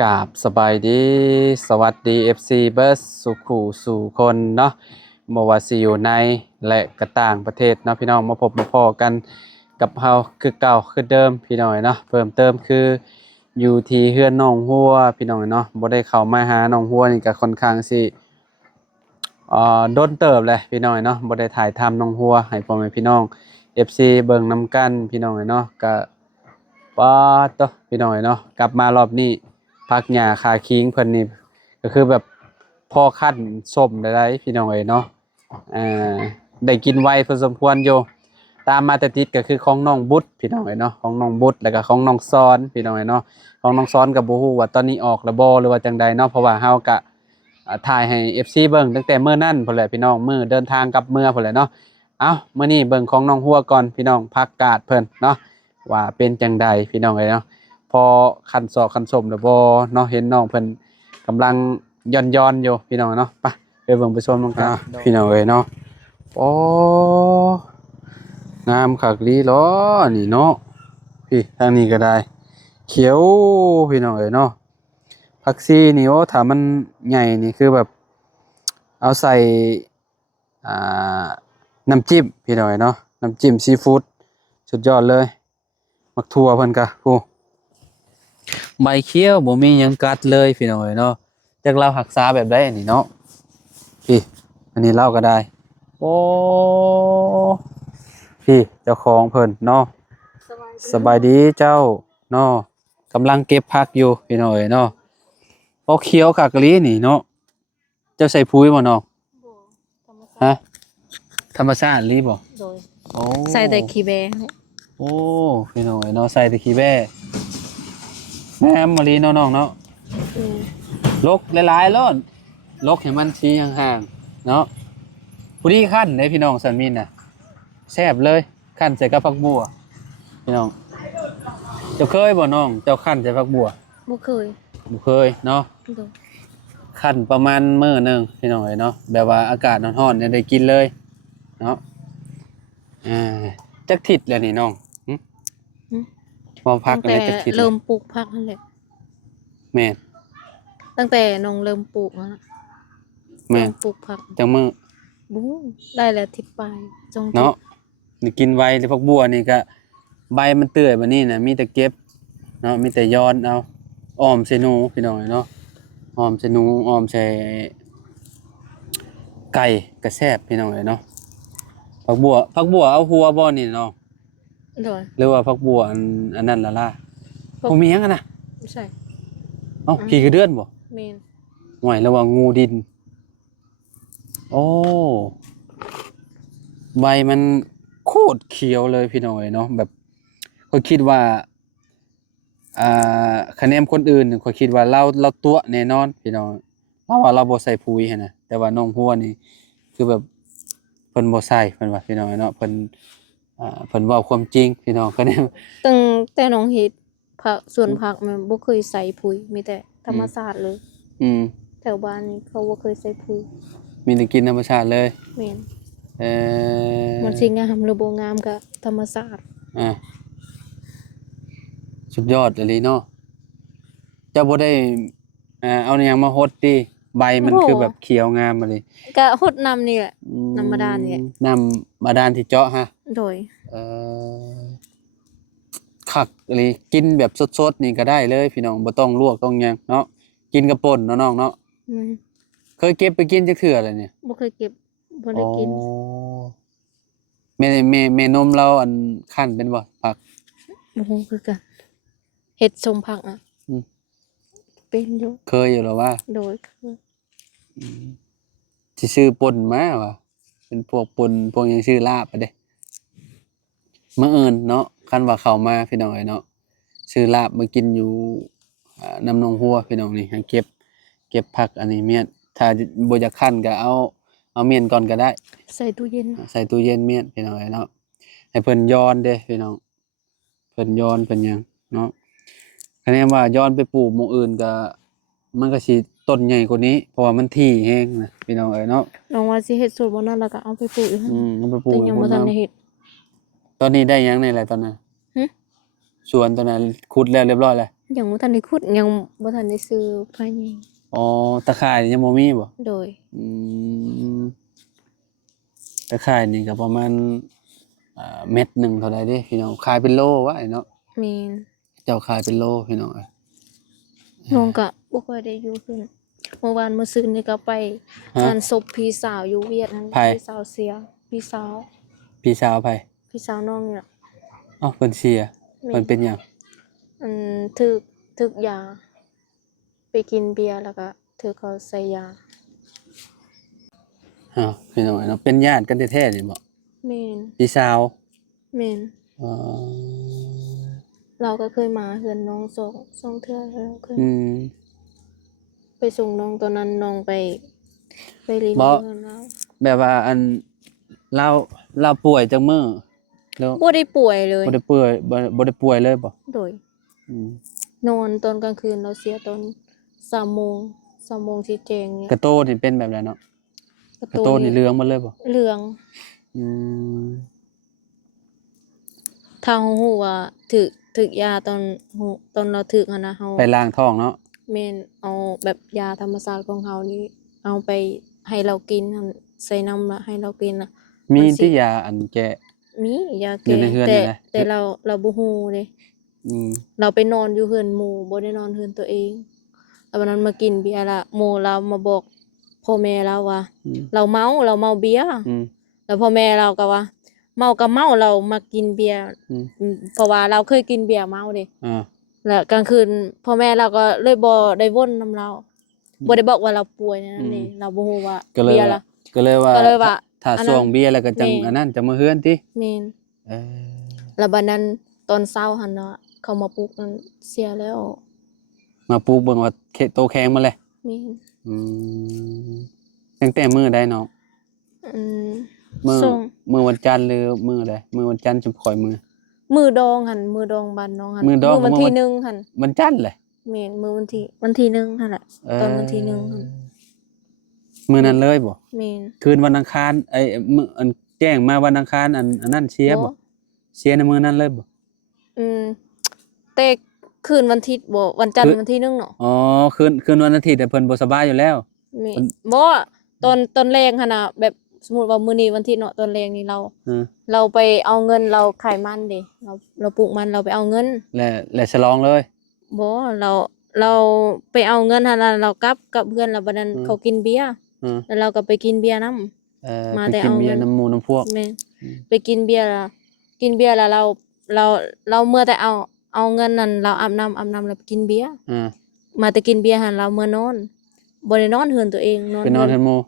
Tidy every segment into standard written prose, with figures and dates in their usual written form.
กราบสบายดีสวัสดี FC เบิร์สสุขูสู่คนเนาะบ่ว่าสิอยู่ในและก็ต่างประเทศเนาะพี่น้องมาพบมาพ้อกันกับเฮาคือเก่าคือเดิมพี่น้องเนาะเพิ่มเติมคืออยู่ที่เฮือนน้องฮัวพี่น้องเนาะบ่ได้เข้ามาหาน้องฮัวนี่ก็ค่อนข้างสิโดนเติบเลยพี่น้องเนาะบ่ได้ถ่ายทำน้องฮัวให้พ่อแม่พี่น้อง FC เบิ่งนำกันพี่น้องเนาะก็ป๊าดโตพี่น้องเนาะกลับมารอบนี้ พักหญ้าคาคิงเพิ่นนี่ก็คือแบบพ่อคั้นส้มได้พี่น้องเนาะอ่าได้กินไวพอสมควรอยู่ตามมาแต่ติดก็คือของน้องบุตรพี่น้องเนาะของน้องบุตรแล้วก็ของน้องซ้อนพี่น้องเนาะของน้องซ้อนก็บ่ฮู้ว่าตอนนี้ออกแล้วบ่หรือว่าจังใดเนาะเพราะว่าเฮาก็ถ่ายให้ FC เบิ่งตั้งแต่มื้อนั้นพุ่นแหละพี่น้องมื้อเดินทางกลับเมื่อพุ่นแหละเนาะเอ้ามื้อนี้เบิ่งของน้องฮัวก่อนพี่น้องผักกาดเพิ่นเนาะว่าเป็นจังใดพี่น้องเนาะ พอคันศอกคันสมแล้วบ่เนาะเห็นน้องเพิ่นกำลังย่อนอยู่พี่น้องเนาะไปเบิ่งไปชมนำกันพี่น้องเนาะโอ้งามคักลีหรอนี่เนาะพี่ทางนี้ก็ได้เขียวพี่น้องเนาะผักชีนี่โอ้ถ้ามันใหญ่นี่คือแบบเอาใส่อ่าน้ำจิ้มพี่น้องเนาะน้ำจิ้มซีฟู้ดสุดยอดเลยมักทั่วเพิ่นก็โอ้ ใบเขียวบ่มีหยังกัดเลยพี่น้องเนาะจักเรารักษาแบบใดอันนี้เนาะพี่อันนี้เล่าก็ได้โอ้พี่เจ้าของเพิ่นเนาะสบายดีเจ้าเนาะกำลังเก็บผักอยู่พี่น้องเนาะพอเขียวคักอีหลีนี่เนาะเจ้าใส่ปุ๋ยบ่เนาะฮะธรรมชาติอีหลีบ่โดยโอ้ใส่แต่ขี้แบะโอ้พี่น้องเนาะใส่แต่ขี้แบ้แม่มมะลีเนาะน้องเนาะ อืมลกหลายๆโลดลกให้มันชี้ห่างๆเนาะผู้ที่ขั้นในพี่น้องสันมินน่ะแซ่บเลยขั้นใส่กับผักบัวพี่น้องเจ้าเคยบ่น้องเจ้าขั้นใส่ผักบัวบ่เคยบ่เคยเนาะโดยขั้นประมาณมื้อหนึงพี่น้องเอ้ยเนาะแบบว่าอากาศร้อนๆเนี่ยได้กินเลยเนาะอ่าจักทิศแล้วนี่น้องพอพัก ตั้ง กัน แต่ ได้จักทิศแล้ เริ่ ว มปลูกผักนั่นแหละแม่น ตั้งแต่น้องเริ่มปลูกนะ แม่น ปลูกผักจังมื้อ บู๊ได้แล้วทิศปลายจง เนาะนี่กินไวเลยผักบัวนี่ก็ใบมันเตื่อยแบบนี้นะมีแต่เก็บเนาะมีแต่ย้อนเอาอ้อมใส่หนูพี่น้องเนาะอ้อมใส่หนูอ้อมใส่ไก่กระแซบพี่น้องเนาะผักบัวเอาหัวบ่นี่เนาะโดยหรือว่าผักบัวอันนั้นละล่ะบ่มีหยังอะนะใช่เอ้าขี้กระเดือนบ่แม่นห่วยระวังงูดินโอ้ใบมันโคตรเขียวเลยพี่น้องเนาะแบบเขาคิดว่าคะแนนคนอื่นเขาคิดว่าเราตัวแน่นอนพี่น้องเราว่าเราบ่ใส่ปุ๋ยหั้นนะแต่ว่าน้องฮัวนี่คือแบบเพิ่นบ่ใส่เพิ่นว่าพี่น้องเนาะเพิ่นเว้าความจริงพี่น้องคะแนนตั้งแต่น้องเฮ็ดผักสวนผักมันบ่เคยใส่ปุ๋ยมีแต่ธรรมชาติเลย อืมแถวบ้านนี่เขาบ่เคยใส่ปุ๋ยมีแต่กินธรรมชาติเลยแม่นเอ่มันสิงามหรือบ่งามก็ธรรมชาติอ่าสุดยอดเลยเนาะเจ้าบ่ได้เอาอิหยังมาฮดติใบมันคือแบบเขียวงามมาเลยก็รดน้ำนี่แหละน้ำบาดาลนี่แหละน้ำบาดาลที่เจาะฮะโดยเอ่อคักอีหลีกินแบบสดๆนี่ก็ได้เลยพี่น้องบ่ต้องลวกต้องหยังเนาะกินกับป่นเนาะน้องเนาะอืม เคยเก็บไปกินจักเทื่อแล้วเนี่ยบ่เคยเก็บบ่ได้กินอ๋อแม่นมเราอันคั่นเป็นบ่ผักบ่ฮู้คือกันเฮ็ดสมผักอ่ะอืมเป็นอยู่เคยอยู่แล้วว่าโดยคือสิซื้อป่นมาว่ะเป็นพวกป่นพวกหยังชื่อลาบอะเด้มื้ออื่นเนาะคันว่าเข้ามาพี่น้องเอ้ยเนาะซื้อลาบมากินอยู่น้ำนองหัวพี่น้องนี่ให้เก็บผักอันนี้เมียนถ้าบ่อยากคั่นก็เอาเมียนก่อนก็ได้ใส่ตู้เย็นใส่ตู้เย็นเมียนพี่น้องเอ้ยเนาะให้เพิ่นย้อนเด้พี่น้องเพิ่นย้อนเพิ่นหยังเนาะคะแนนว่าย้อนไปปลูกหมู่อื่นก็มันก็สิต้นใหญ่กว่านี้เพราะว่ามันที่แห้งนะพี่น้องเอ้ยเนาะน้องว่าสิเฮ็ดสูตรบ่นั้นแล้วก็เอาไปปลูกอยู่หั่นเอาไปปลูแต่กยังบ่ทันได้เฮ็ดตอนนี้ได้หยังนี่แหละตอนนั้นหึสวนตอนนั้นขุดแล้วเรียบร้อยแล้วบ ยังบ่ทันได้ขุดยังบ่ทันได้ซื้อไผนี่อ๋อตะข่ายยังบ่มีบ่โดยอืมตะข่ายนี่ก็ประมาณเม็ดหนึ่งเท่าใดเด้พี่น้องขายเป็นโลวะไอ้เนาะแม่นเจ้าขายเป็นโลพี่น้องเอ้ยน้องก็บ่ค่อยได้อยู่เพิ่นเมื่อวานมื้อซืนนี่ก็ไปงานศพพี่สาวอยู่เวียดนั่นไผพี่สาวเสียพี่สาว พี่สาวไผพี่สาวน้องนี่ล่ะอ้าวเพิ่นเสียแม่นเพิ่นเป็นหยังอันถึกยาไปกินเบียร์แล้วก็ถึกเขาใส่ยาอ้าวพี่น้องเอ้ยเนาะเป็นญาติกันแท้ๆนี่บ่แม่นพี่สาวแม่นอ๋อเราก็เคยมาเฮือนน้องสองเทื่อแล้วเคยอืม ไปส่งน้องตอนนั้นน้องไปเรียนบ่เฮือนแล้วแบบว่าอันเราเราป่วยจังมื้อแล้วบ่ได้ป่วยเลยบ่ได้ป่วยบ่ได้ป่วยเลยบ่โดยอืมนอนตอนกลางคืนเราเสียตอน3 โมง3 โมงสิแจ้งเนี่ยกระโตนี่เป็นแบบใดเนาะกระกระโตนี่เหลืองหมดเลยบ่เหลืองอืมถ้าเราฮู้ว่าถึกยาตอนเราถึกหันนะเราไปล้างท้องเนาะแม่นเอาแบบยาธรรมชาติของเขานี่เอาไปให้เรากินหั่นใส่น้ำแล้วให้เรากินน่ะมีมันสิที่ยาอันแก้ มียาอยู่แก้ในเรือนแต่นี่แหละแต่เราบ่ฮู้เด้อืมเราไปนอนอยู่เรือนหมู่บ่ได้นอนเรือนตัวเองแล้ววันนั้นมากินเบียร์ละหมู่เรามาบอกพ่อแม่เราว่าอืมเราเมาเบียร์อืมแล้วพ่อแม่เราก็ว่าเมาก็เมาเรามากินเบียร์เพราะว่าเราเคยกินเบียร์เมาเด้อาแล้วกลางคืนพ่อแม่เราก็เลยบ่ได้วนนำเราบ่ได้บอกว่าเราป่วยนั่นนี่เราบ่ฮู้ว่าก็เลยเบียร์ว่าล่ะก็เลยว่าก็เลยว่าถ้าอันนั้นช่วงเบียร์แล้วก็จังแม่อันนั้นจะมาเฮือนติแม่นเออแล้วบัดนั้นตอนเช้าหั่นเนาะเขามาปลุกนั้นเสียแล้วมาปลูกเบิ่งว่าโตแข็งมาเลยแม่นอืมตั้งแต่มื้อใดน้องอืมมื้อส่งมื้อวันจันทร์หรือมื้อใดมื้อวันจันทร์จุมข่อยมื้อมือดองหั่นมือดองบ้านน้องหั่นมื้อดองมื้อวันมื้อที่วัน1หั่นวันจันทร์แหละแม่นมื้อวันที่1หั่นแหละเอตอนวันที่1อหั่นมื้อนั้นเลยบ่แม่นคืนวันอังคารมื้ออันแจ้งมาวันอังคารอันนั้นเสียบ่บ่เสียในมื้อนั้นเลยบ่อืมแต่คืนวันอาทิตย์บ่วันจันทคือร์วันที่1เนาะอ๋อคืนวันอาทิตย์แต่เพิ่นบ่สบายอยู่แล้วแม่เพิ่นบ่ตอนแรงหั่นน่ะแบบสมมุติว่ามื้อนี้วันอาทิตย์เนาะตอนแรงนี่เออเราไปเอาเงินเราขายมันเด้เราปลูกมันเราไปเอาเงินและฉลองเลย บ่เราไปเอาเงินหั่นน่ะเรากลับกับเพื่อนแล้วบัดนั้นอืมเขากินเบียร์อืมแล้วเราก็ไปกินเบียร์นำมาไปแต่กินเอาเงินเบียร์น้ำหมู่น้ำพวกแม่นอืมไปกินเบียร์แล้วเราเราเมื่อแต่เอาเงินนั่นเราอาบน้ำแล้วไปกินเบียร์อามาแต่กินเบียร์หั่นเราเมื่อนอนบ่ได้นอนเรือนตัวเองนอนไปนเรือนอนเฮือนหมู่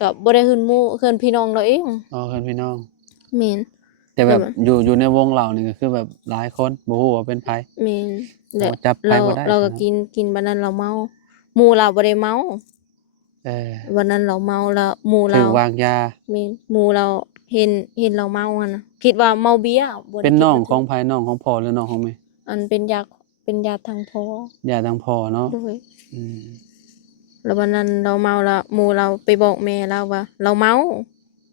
ก็บ่ได้เรือนหมู่เรือนพี่น้องเราเองอ๋อเฮือนพี่น้องแม่นแต่แบบแบบว่าอยู่ในวงเรานี่ก็คือแบบหลายคนบ่ฮู้ว่าเป็นไผแม่นและจับไผเราบ่ได้เราก็ซะเนาะกินบัดนั้นเราเมาหมู่เราบ่ได้เมาเออวันนั้นเราเมาแล้วหมู่เราถูกวางยาแม่นหมู่เราเห็นเราเมาหั่นน่ะคิดว่าเมาเบียร์บ่เป็ได้คิดนน้องว่าของไผน้องของพ่อหรือน้องของแม่อันเป็นญาติทางพ่อญาติทางพ่อเนาะโดย อืมแล้ววันนั้นเราเมาแล้วหมู่เราไปบอกแม่เราว่าเราเมา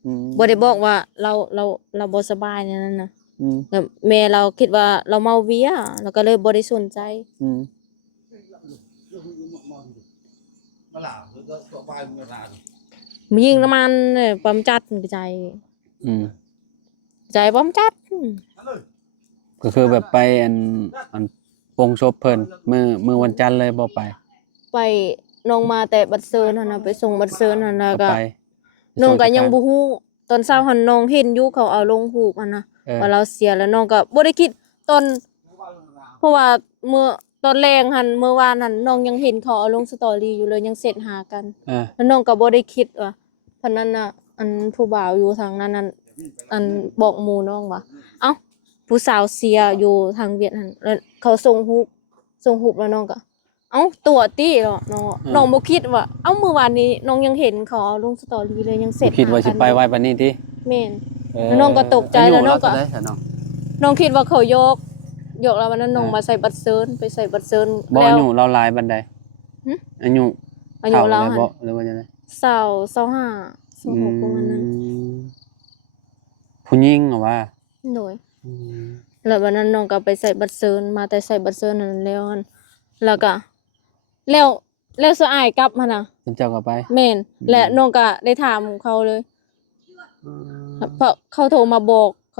อืมบ่ได้บอกว่าเราบ่สบายในนั้นน่ะอืมแล้วแม่เราคิดว่าเราเมาเบียร์แล้วก็เลยบ่ได้สนใจอืมมันยิงน้ำมันปั๊มจัดกระจายอืมใจปั๊มจัดก็คือแบบไปอันโปงศพเพิ่นมื้อวันจันทร์เลยบ่ไปไปน้องมาแต่บัดเซินหั่นน่ะไปส่งบัดเซินหั่นแล้วก็ก็ไปน้องก็ยังส่งบ่ฮู้ตอนเช้าหั่นน้องเห็นอยู่เขาเอาลงรูปหั่นน่ะเออว่าเราเสียแล้วน้องก็บ่ได้คิดตอนเพราะว่าเมื่อตอนแรงหั่นเมื่อวานหั่นน้องยังเห็นเขาเอาลงสตอรี่อยู่เลยยังเสร็จหากันเออแล้วน้องก็บ่ได้คิดว่าเพราะนั้นน่ะอันผู้บ่าวอยู่ทางนั้นนั่นอันบอกหมู่น้องว่าเอ้าผู้สาวเสียอยู่ทางเวียดหั่นแล้วเขาส่งรูปแล้วน้องก็เอ้าตัวติเนาะน้องบ่คิดว่าเอ้าเมื่อวานนี้น้องยังเห็นเขาเอาลงสตอรี่เลยยังเสร็จคิดว่าสิหากันไปไว้บัดนี้ติ แม่นแล้วน้องก็ตกใจแล้วน้องก็ อายุเราเท่าใดซะน้อง น้องคิดว่าเขายกแล้ววันนั้นน้องมาใส่บัตรเซิร์นไปใส่บัตรเซิร์นบ่แล้วอายุเราหลายบันไดหึอายุอายุเรา ฒ่ หั่น บ่หรือว่าจังได๋25 26ประมาณนั้นผู้หญิงเหรอว่าโดยอืมแ แล้ววันนั้นน้องก็ไปใส่บัตรเซิร์นมาแต่ใส่บัตรเซิร์นนั่นแล้วหั่นแล้วก็แล้วแล้วสะอายกลับมาน่ะ เจ้าก็ไป แม่นและน้องก็ได้ถามเขาเลยเพราะเขาโทรมาบอกแ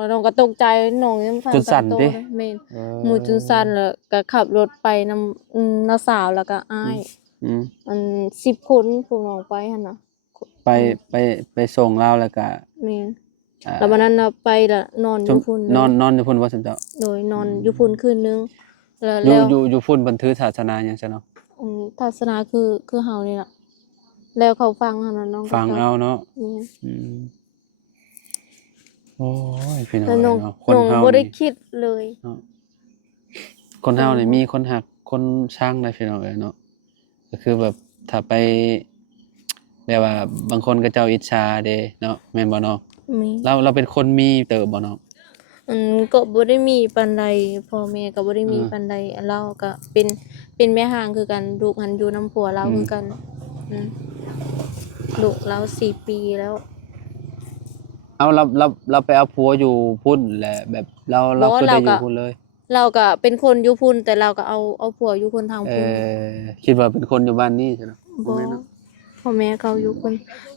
ล้วน้องก็ตกใจน้องยังฟัง จุดสั่น ตามโต ติ นะแม่นหมู่จุดสั่นแล้วก็ขับรถไปนำน้าสาวแล้วก็อ้าย อืม มัน10คนพวกน้องไปหั่นน่ะ ไปไปส่งเราแล้วก็ แม่น อ่า แล้ววันนั้นน่ะไปละนอนอยู่พุ่น นอนอยู่พุ่นว่าซั่นเจ้า โดยนอนอยู่พุ่นคืนนึงแล้ว อยู่พุ่นบันทึกศาสนาหยังซะเนาะ ทัศนาคือเฮานี่ล่ะแล้วเขาฟังหั่นน่ะน้องก็ ฟังเอาเนาะ แม่น อืมโอ้ยพี่น้อง แล้วน้อง เนาะคน น้อง เฮา บ่ได้ นี่ คิดเลย เนาะคนเฮานี่มีคนหักคนช่างได้พี่น้องเอ้ยเนาะก็คือแบบถ้าไปแบบว่าบางคนก็เจ้าอิจฉาเด้เนาะแม่นบ่เนาะ มี เราเป็นคนมีเติบบ่เนาะ ก็บ่ได้มีปานใดพ่อแม่ก็บ่ได้มีปานใดเราก็เป็นแม่ห่างคือกันลูกหันอยู่นำผัวเราคือกันอืมลูกเรา4 ปีแล้ว เอาเราไปเอาผัวอยู่พุ่นแหละแบบเราคือได้อยู่พุ่นเลย เราก็เป็นคนอยู่พุ่นแต่เราก็เอาผัวอยู่คนทางพุ่น คิดว่าเป็นคนอยู่บ้านนี้ใช่เนาะ บ่ แม่นเนาะ พ่อแม่เขาอยู่คน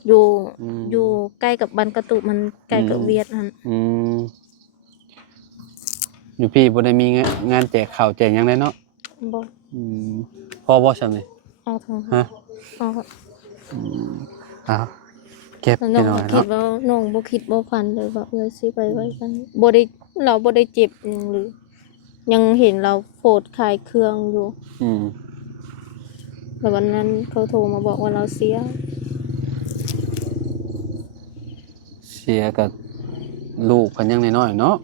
อยู่ อืม อยู่ใกล้กับบ้านกระตุมันใกล้กับเวียดหั่น อืมอยู่พี่บ่ได้มีงานแจกข้าวแจกหยังเลยเนาะ บ่ อืมพอบ่ซั่นนี่ เอาทาง ฮะ เอาค่ะ อ้าวเก็บ แล้ว ไป น้อง หน่อย ก็คิด เนาะ ว่าน้องบ่คิดบ่ฝันเลยว่าสิไปไว้กันบ่ได้เราบ่ได้เจ็บหยังเลยยังเห็นเราโพดขายเครื่องอยู่ อืม แล้ววันนั้นเขาโทรมาบอกว่าเราเสีย เสียกับลูกเพิ่นยังน้อยๆเนาะ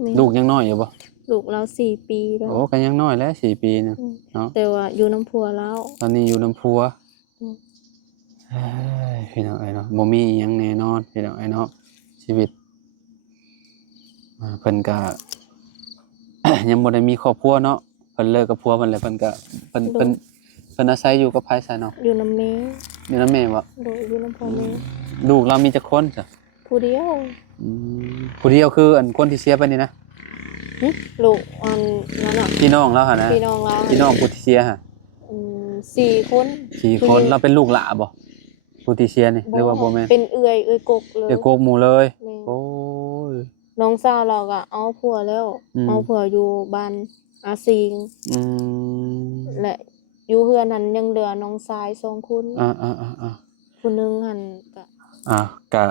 แม่ ลูกยังน้อยอยู่บ่ ลูกเรา4 ปีแล้ว โอ้ก็ยังน้อยแล้ว4 ปีนึง อืม เนาะ แต่ว่าอยู่น้ำพัวแล้ว ตอนนี้อยู่น้ำพัว อืม เฮ้ยพี่น้องเอ้ยเนาะบ่มีอิหยังแน่นอนพี่น้องเอ้ยเนาะชีวิตเพิ่นก็ ยังบ่ได้มีครอบครัวเนาะเพิ่นเลิกกับผัวเพิ่นแล้วเพิ่นก็เพิ่นอาศัยอยู่กับไผซะเนาะ อยู่น้ำแม่ อยู่นำแม่บ่ โดยอยู่น้ำพ่อแม่ ลูกเรามีจักคนจ้ะ ผู้เดียว ผู้เดียวคืออันคนที่เสียไปนี่นะ หึลูกอันนั้นอ่ะ พี่น้องเราหั่นนะ พี่น้องเรา พี่น้องผู้ที่เสียฮะ 4 คน 4 คนเราเป็นลูกหลาบ่ผู้ที่เสียนี่หรือว่าบ่แม่น เป็นเอื้อยกกเลย เดี๋ยวโกกหมู่เลย แม่ โอ้ย น้องสาวเราก็เอาผัวแล้ว อืม เอาผัวอยู่บ้านอาซิง อืม และอยู่เฮือนนั้นยังเหลือน้องชาย2 คน อ่าผู้หนึงหันก็ ก็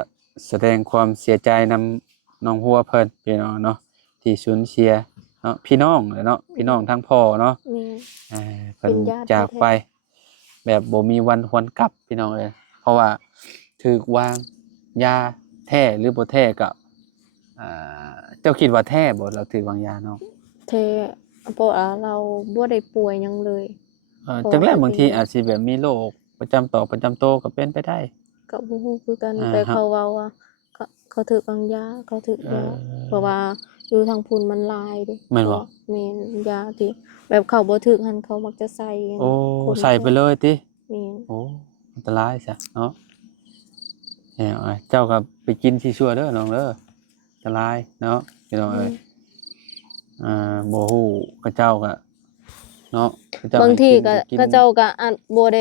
แสดงความเสียใจนำน้องหัวเพิ่นพี่น้องเนาะที่สูญเสียเนาะพี่น้องเนาะพี่น้องทั้งพ่อเนาะ แม่ เพิ่น เป็นญาติ จาก แท้ๆ ไป แบบบ่มีวันหวนกลับพี่น้องเอ้ยเพราะว่าถูกวางยาแท้หรือบ่แท้ก็เจ้าคิดว่าแท้บ่เราถูกวางยาเนาะ แท้เพราะว่าเราบ่ได้ป่วยหยังเลย จังแรกบางทีอาจสิแบบมีโรคประจำต่อประจำโตวก็เป็นไปได้ ก็บ่ฮู้คือกัน อ่า แต่ ฮะ เขาเว้าว่าเขาถูกวางยาเขาถูกยาเพราะว่าอยู่ทางพุ่นมันหลายเด้ แม่นบ่ แม่นยาที่แบบเขาบ่ถูกหันเขามักจะใส่ โอ้ คน ใส่ไปเลยติ แม่น โอ้อันตรายซะเนาะเจ้าก็ไปกินที่ชั่วเด้อน้องเด้ออันตรายเนาะพี่น้องเอ้ยบ่ฮู้กับเจ้าก็เนาะเจ้ บางทีก็ ให้น ก็เจ้าก็อาจบ่ไ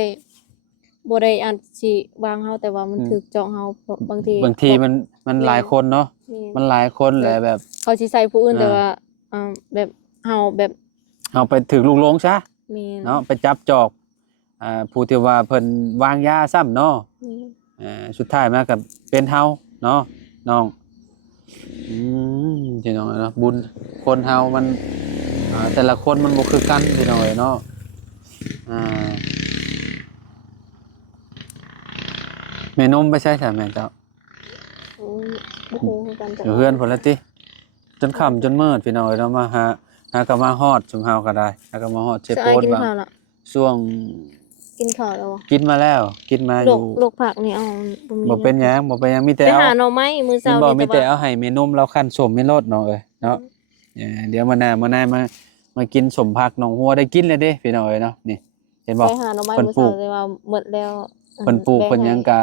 ด้อาจสิวางเฮาแต่ว่ามันถูกเจาะเฮาเพราะบางที บางทีมันหลายคนเนาะ แม่น มันหลายคนแหละแบบ เขาสิใส่ผู้อื่น อ่า แต่ว่าแบบเฮาแบบ เอาไปถึกลูกหลงซะ แม่น เนาะไปจับจอกผู้ที่ว่าเพิ่นวางยาซ้ำเนาะ แม่น สุดท้ายมาก็เป็นเฮาเนาะน้องพี่น้องเนาะบุญคนเฮามันแต่ละคนมันบ่คือกันพี่น้องเนาะแม่นมไปใช้ซะแม่เจ้า โอ้ยบ่ฮู้คือกันแต่ อยู่เฮือนพุ่นละติจนค่ำจนมืดพี่น้องเนาะมาหาก็มาฮอดซุมเฮาก็ได้หาก็มาฮอดเช จะ โป อาย น กิน บาง ข้าวละ ช่วง กินข้าวแล้วบ่ กินมาแล้วกินมาอ โร ยู่ คโรคผักนี่เอาบ่มี บ่เป็นหยังบ่เป็นหยังมีแต่ ไป เอา หาหน่อไม้มื้อ มี เช้า บ่ นี่ มีแต่ ว่า เอาให้เมนุ่มเราคั่นสมเมลดเนาะเอ้ยเนาะเดี๋ยวมื้อหน้ามากินสมผักหนองหัวได้กินเลยเด้พี่น้องเอ้ยเนาะนี่เห็นบ่ ไปหาหน่อไม้ เพิ่น มื้อ ปลู เช้าก แต่ว่าหมดแล้ว เพิ่นปลูกเพิ่นหยังก็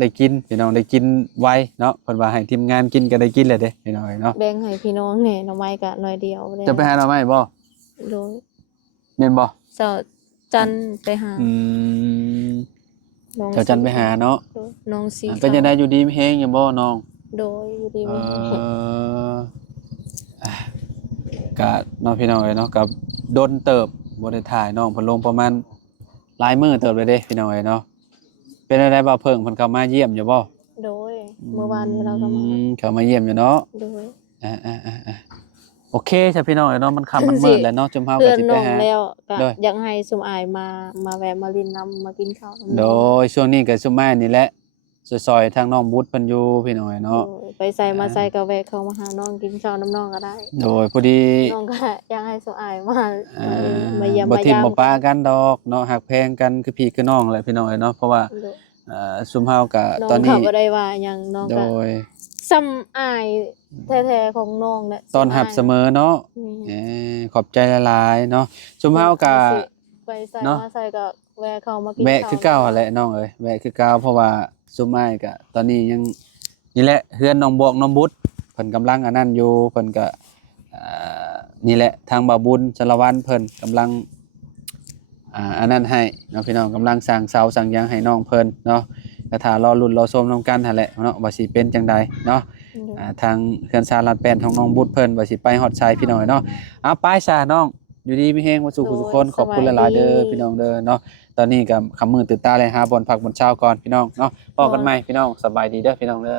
ได้กินพี่น้องได้กินไวเนาะเพิ่นว่าให้ทีมงานกินก็ได้กินแหละเด้พี่น้องเนาะ แบ่งให้พี่น้องแหน่หน่อไม้ก็หน่อยเดียวบ่ด้ จะไปหาหน่อไม้บ่ โดย แม่นบ่ เจ้าจันทร์ไปหา อืม น้อง เจ้าจันไปหาเนาะ โดยน้องสี เป็นจังไดอยู่ดีมีแฮงอยู่บ่น้อง โดยอยู่ดี เอ มี อ่ะก็เนาะพี่น้องเอ้ยเนาะก็โดนเติบบ่ได้ถ่ายน้องเพิ่นลงประมาณหลายมื้อเติบเลยเด้พี่น้องเอ้ยเนาะเป็นอะไรบ่าวเพิ่งเพิ่นเข้ามาเยี่ยมอยู่บ่ โดยเมื่อวานนี้เราก็มา เข้ามาเยี่ยมอยู่เนาะ โดย โอเคจ้ะพี่น้องเอ้ยเนาะมันค่ำมันมืดแล้วเนาะจมเฮา เพื่ ก็ อน สิไป น้อง หา แล้วก็ โดย อยากให้สุมอายมาแวะมาลินน้ำมากินข้าวน้ำ โดยช่วงนี้ก็ซุมมานี่แหละซอยๆทางน้องบุตรเพิ่นอยู่พี่น้องเอ้ยเนาะ โดยไปใส่มาใส่ก็แวะเข้ามาหาน้องกินข้าวน้ำน้องก็ได้ โดยพอดี น้องก็อยากให้สุมอายมา อ่า มาเยี่ยม บ่ มา ทิ่ม ยาม บ่ปากันดอกเนาะหักแพงกันคือพี่คือน้องแหละพี่น้องเอ้ยเนาะเพราะว่า โดย ซุมเฮาก็ น้อง ตอน เขา นี้ บ่ได้ว่าหยังน้อง โด ก็ ย ซ้ำอายแท้ๆของน้องเนี่ย ตอนหับเสมอเนาะ นี่ ขอบใจหลายๆเนาะซุมเฮาก็ ไปใส่ เนาะ มาใส่ก็แวะเข้ามากิน แวะ ข้ว คือเก่าหั่นแหละน้องเอ้ยแวะคือเก่าเพราะว่าซุมอ้ายก็ตอนนี้ยังนี่แหละเฮือนน้องบวกน้องบุตรเพิ่นกำลังอันนั้นอยู่เพิ่นก็อ่านี่แหละทางบ่าวบุญสารวัตรเพิ่นกำลังอันนั้นให้เนาะพี่น้องกำลังสร้างเสาสร้างหยังให้น้องเพิ่นเนาะก็ถ้ารอลุ้นรอชมนํกันหั่นแหละเนาะว่าสิเป็นจังใดเนาะ ทางเขื่อนซาลาดแปนของน้องบุตรเพิ่นว่าสิไปฮอดชายพี่น้องเนาะเอาไปซะน้องอยู่ดีมีแฮงมาสู่ทุกคนขอบคุณหลายๆเด้อพี่น้องเด้อเนาะตอนนี้ก็คำมือตื่นตาเลยหาบอลพักบนเช้าก่อนพี่น้องเนาะพบกันใหม่พี่น้องสบายดีเด้อพี่น้องเด้อ